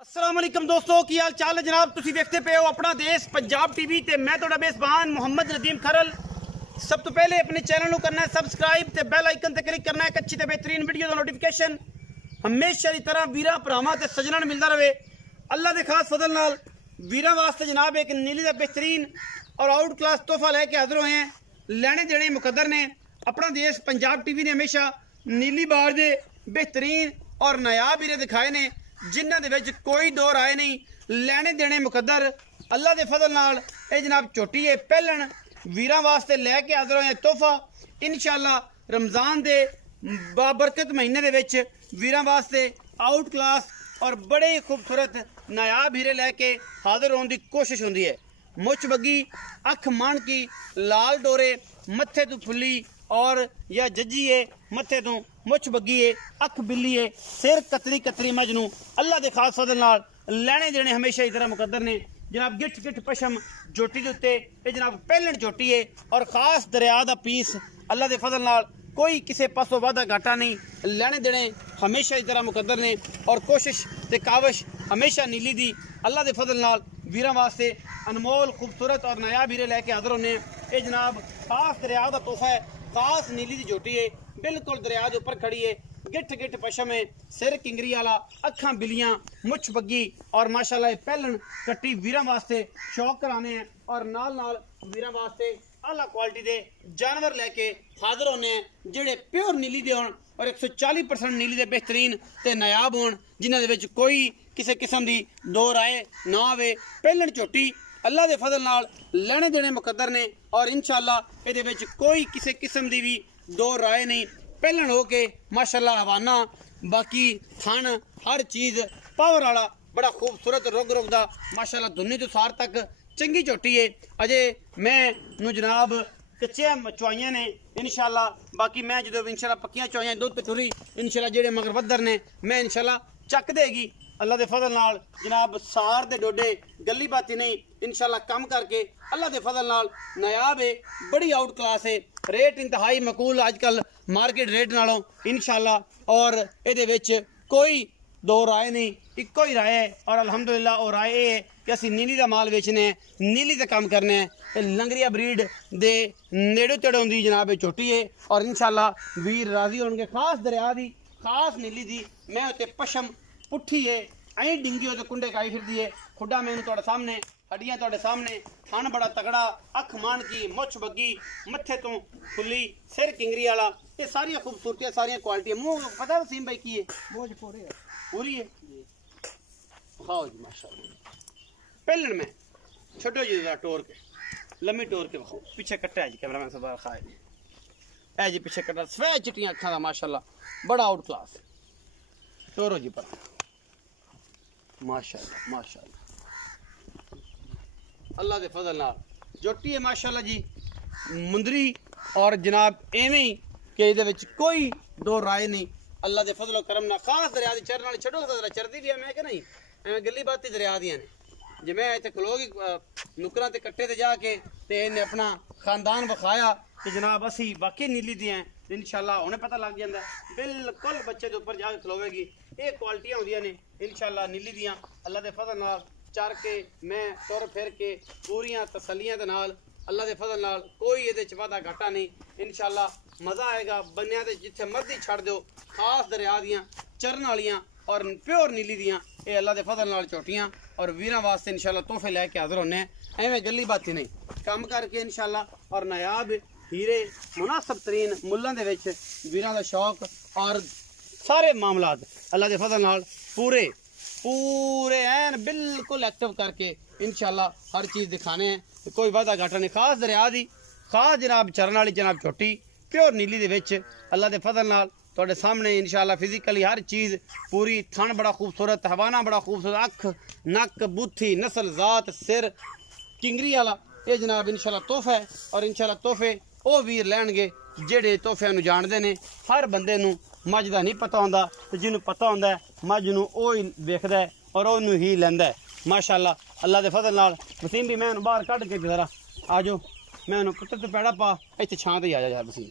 अस्सलाम वालेकुम दोस्तों की हाल चाल है जनाब। तुसी देखते पे हो अपना देश पंजाब टीवी ते मैं तोड़ा मेज़बान मोहम्मद नदीम खरल। सब तो पहले अपने चैनल को करना है सबसक्राइब ते बेल आइकन ते क्लिक करना है एक अच्छी ते बेहतरीन वीडियो का नोटिफिकेशन हमेशा की तरह वीरा भरावां ते सजना मिलता रहे। अल्लाह के खास फजल नाल वीरा वास्ते जनाब एक नीली का बेहतरीन और आउट क्लास तोहफा लैके हाजिर हुए हैं। लेने देने मुकद्दर ने अपना देश पंजाब टीवी ने हमेशा नीली बार के बेहतरीन और नायाब हीरे दिखाए ने जिन्हों के कोई दो राय नहीं। लेने देने मुकद्दर अल्लाह के फजल नाल ये जनाब चोटी है पहलन वीरां वास्ते लैके हाजिर होए तोहफा इंशाअल्लाह रमज़ान के बाबरकत महीने दे विच वीरां वास्ते आउट क्लास और बड़े ही खूबसूरत नायाब हीरे लैके हाजिर होने की कोशिश होंदी है। मुछ बग्गी अख मान की लाल डोरे मत्थे तो फुली और या जज्जी है मत्थे तो मुछ बग्गी है अख बिल्ली है सिर कतरी कतरी मजनू अल्लाह के खास फजल नाल लेने देने हमेशा इस तरह मुकद्दर ने जनाब। गिठ गिठ पशम जोटी के उत्ते ये जनाब पहलन जोटी है और खास दरिया का पीस अल्लाह के फजल नाल कोई किसी पासों वादा घाटा नहीं। लेने देने हमेशा इस तरह मुकद्दर ने और कोशिश ते काविश हमेशा नीली दी अल्लाह के फजल नाल वीरां वास्ते अनमोल खूबसूरत और नायाब हीरे लैके हाजिर होने। ये जनाब खास दरिया का तोहफा है, खास नीली की जोटी है, बिल्कुल दरिया के उपर खड़ी है, गिठ गिठ पशम है, सिर किंगरी वाला, अखा बिलियां, मुछ बग्गी और माशाल्लाह पहलन कट्टी वीरां वास्ते शौक कराने हैं और नाल नाल वीरां वास्ते आला क्वालिटी के जानवर लैके हाजिर होने हैं जेड़े प्योर नीली दे होण और 140% नीली दे बेहतरीन ते नायाब होण जिन्हां दे विच कोई किसी किस्म की दो राय ना आवे। पहलन झोटी अल्लाह के फजल नाल लेने देने मुकद्दर ने और इंशाअल्लाह इहदे विच कोई किसी किस्म की भी दो राय नहीं। पहलन हो के माशाल्लाह हवाना बाकी थन हर चीज़ पावर वाला बड़ा खूबसूरत रुग रुग दा माशाल्लाह धुन्नी तो सार तक चंगी झोटी है। अजे मैं नू जनाब कच्चिया चुआइया ने इंशाअल्लाह बाकी मैं जो इंशाअल्लाह पक्कियां चुआइया दुध टुरी इंशाअल्लाह जेड़े मगर वधर ने मैं इंशाअल्लाह चक देगी अल्लाह के फजल नाल जनाब सार दे डोडे गली बाती नहीं इंशाअल्लाह कम करके अल्लाह के फजल नाल नायाब है बड़ी आउट क्लास है। रेट इंतहाई मकूल अजकल मार्केट रेट नालों इंशाअल्लाह और ये विच कोई दो राय नहीं इको ही राय है और अलहमदुलिल्लाह और राय ये है कि असी नीली का माल बेचने नीली का काम करने लंगरिया ब्रीड दे नेड़े तेड़े होंदी जनाब चोटी है और इंशाअल्लाह वीर राजी होंगे। खास दरिया की खास नीली दी मैं उत्ते पशम पुठी है ऐ डिंगी हो तो कुंडे काई फिरदी है खुडा मैनू तुहाडे सामने हड्डियां तुहाडे सामने थन बड़ा तगड़ा अख मान की मुछ बग्गी मत्थे तो फुली सिर किंगरी वाला ये सारिया खूबसूरतियां सारिया क्वालिटी मुँह पता वसीम भाई की है बोझ पूरी है खाओ जी माशाल्लाह। पहलन में छोटो जी टोर के लम्मी टोर के बखाओ पीछे कट्टा है जी कैमरा मैन सब खाए है जी पीछे कट्टा सफेद चिट्टियां अखा का माशाल्लाह बड़ा आउट क्लास टोरो जी पर माशाल्लाह माशाल्लाह अल्लाह के फजल नाल जोटी है माशाल्लाह जी मुंदरी और जनाब एवें ही कि इहदे विच कोई दो राय नहीं अल्लाह के फजलो करम ना। खास दरिया की चरण वाली छड्डो तो चरदी भी है मैं कि नहीं एवं गली बाती दरिया दियां ने जे मैं इत्थे खलोगी नुकरां ते कट्टे ते जाके ते इन्हें अपना खानदान विखाया कि जनाब असी बाकी नीली दी हैं इंशाअल्लाह उन्हें पता लग जाता है बिल्कुल बच्चे के उपर जाके खलोवेगी ये क्वालिटियां होंदियां ने इंशाअल्लाह नीली दियां अल्लाह के फजल नाल चर के मैं तुर फिर के पूरियां तसलियां दे नाल अल्लाह के फजल नाल कोई ये वादा घाटा नहीं इंशाअल्लाह मज़ा आएगा बनिया तो जिथे मर्जी छड़ दो। खास दरिया दियाँ चरण वालियाँ और प्योर नीली दियाँ ये अल्लाह के फजल नाल चोटियाँ और वीरां वास्ते इंशाअल्लाह तोहफे लैके हाजिर होने एवं गली बाती नहीं कम करके इंशाअल्लाह और नायाब हीरे मुनासब तरीन मुल्लां दे विच वीरां दा शौक और सारे मामलात अल्लाह के फजल नाल पूरे पूरे एन बिल्कुल एक्टिव करके इंशाअल्लाह हर चीज़ दिखाने हैं कोई वादा घाटा नहीं। खास दरिया दी खास जनाब चरण वाली जनाब छोटी प्योर नीली दे विच अल्लाह के फजल नाल तुहाडे सामने इंशाअल्लाह फिजिकली हर चीज़ पूरी थन बड़ा खूबसूरत हवाना बड़ा खूबसूरत अख नक बूथी नस्ल जात सिर किंगरी वाला ये जनाब इंशाअल्लाह तोहफा है और इंशाअल्लाह तोहफे वो वीर लैणगे जेड़े तोहफियां नूं जाणदे ने। हर बंदे नूं मझ दा नहीं पता होंदा ते जिन्हों पता होंदा है मझ नूं ओ ही वेखदा है और ओनू ही लैंदा है माशाअल्लाह अल्लाह के फजल नाल। वसीम भी मैं बाहर कढ़ के जरा आ जाओ मैं पुत्र तो पैड़ा पा इत्थे छां ते आ जा यार वसीम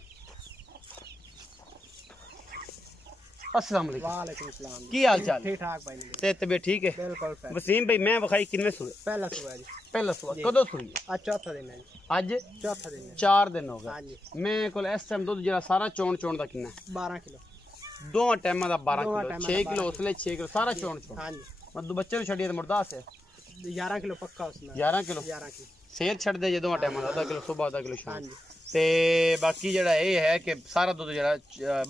अस्सलाम वालेकुम। वालेकुम सलाम। की हाल चाल? ठीक ठाक भाई। ते तबीयत ठीक है? बिल्कुल। वसीम भाई मैं विखाई किनवे सूए? पहला सुबह जी। पहला सूआ कदों सूई? आज चौथा दिन है। आज चौथा दिन है। 4 दिन हो हाँ गए। जी। मेरे को इस टाइम दुध जरा सारा चोण दा कितना है? 12 किलो। दोवां टाइमां दा 12 दोवां किलो, टाइमां 6 दा किलो 12 उसले 6 किलो सारा चोण। हाँ जी। मद्दू बच्चे नु छड़िए ते मुर्दास है 11 किलो पक्का उसमें। 11 किलो 11 किलो। शेर छड़ दे जे दोवां टाइमां दा आधा किलो सुबह आधा किलो हाँ शाम। जी। ते बाकी जड़ा ये है कि सारा दूध जड़ा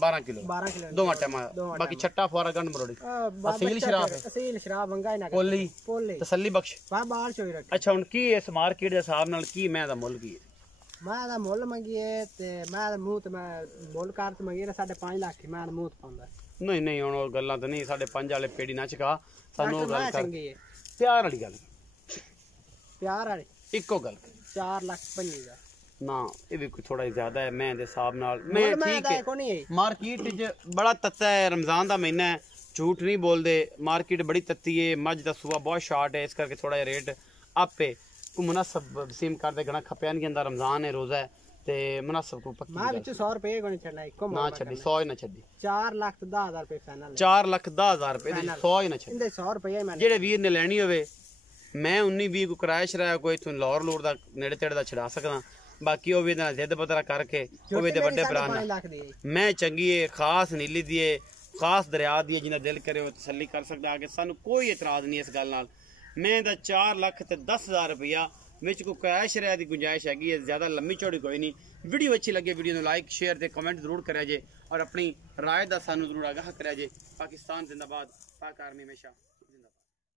12 किलो 12 किलो दोवां टाइमां। बाकी छट्टा फुआरा गंड मरोड़ी असील शराब है। असील शराब मंगा ही ना पोली पोले तसल्ली बख्श बाहर चोई रख। अच्छा हुन की इस मार्केट दे हिसाब नाल की मैं दा मुੱਲ की है? मैं दा मुੱਲ मंगीए ते मैं दा मूंह ते मैं मुੱਲ कर ते मंगीए 5.5 लाख मैं दा मूंह पाਉਂਦਾ। नहीं नहीं हुन ओ गल्लां तो नहीं 5.5 वाले पेड़ी ना चका सानू मैं गल कर चंगी है प्यार वाली गल प्यार वाली इको गल 4 लाख 25 दा ना ये भी थोड़ा ज्यादा है मैं दे हिसाब नाल मैं ठीक है। को नहीं है मार्केट च बड़ा तत्ता है रमजान दा महीना है झूठ नहीं बोलते मार्केट बड़ी तत्ती है मज दा सुबह बहुत शार्ट है इस करके थोड़ा रेट अप है को मुनासिब वसीम कर दे घना खपिया नहीं अंदर रमजान है रोजा है ते मुनासिब को पक्की मैं विच 100 रुपए को नहीं छड़ना इको ना छड़ी 100 ही ना छड़ी 4 लाख 10,000 रुपए फाइनल 4 लाख 10,000 रुपए 100 ही ना छड़ी इंदे 100 रुपए मैं जेड़े वीर ने लेनी होवे मैं 19-20 को किराया शराया कोई तू लाहौर लूर दा नेड़े तेड़े दा छड़ा सकदा बाकी ਉਹ ਵੀ ਨਾ ਜ਼ਿੱਦ ਪਤਰਾ ਕਰਕੇ ਉਹ ਵੀ ਦੇ ਵੱਡੇ ਭਰਾ ਨੇ ਮੈਂ ਚੰਗੀ ਏ ਖਾਸ ਨੀਲੀ ਦੀ ਏ ਖਾਸ ਦਰਿਆ ਦੀ ਏ ਜਿੰਨਾ ਦਿਲ ਕਰੇ ਉਹ ਤਸੱਲੀ ਕਰ ਸਕਦਾ ਆ ਕਿ ਸਾਨੂੰ ਕੋਈ ਇਤਰਾਜ਼ ਨਹੀਂ ਇਸ ਗੱਲ ਨਾਲ ਮੈਂ ਦਾ 4 ਲੱਖ ਤੇ 10,000 ਰੁਪਇਆ ਵਿੱਚ ਕੋ ਕੈਸ਼ ਰਿਆ ਦੀ ਗੁੰਜਾਇਸ਼ ਹੈਗੀ ਹੈ ਜ਼ਿਆਦਾ ਲੰਮੀ ਚੌੜੀ ਕੋਈ ਨਹੀਂ ਵੀਡੀਓ ਅੱਛੀ ਲੱਗੇ ਵੀਡੀਓ ਨੂੰ ਲਾਈਕ ਸ਼ੇਅਰ ਤੇ ਕਮੈਂਟ ਜ਼ਰੂਰ ਕਰਿਆ ਜੇ ਔਰ ਆਪਣੀ ਰਾਏ ਦਾ ਸਾਨੂੰ ਜ਼ਰੂਰ ਆਗਾਹ ਕਰਿਆ ਜੇ ਪਾਕਿਸਤਾਨ ਜ਼ਿੰਦਾਬਾਦ ਪਾਕ ਆਰਮੀ ਹਮੇਸ਼ਾ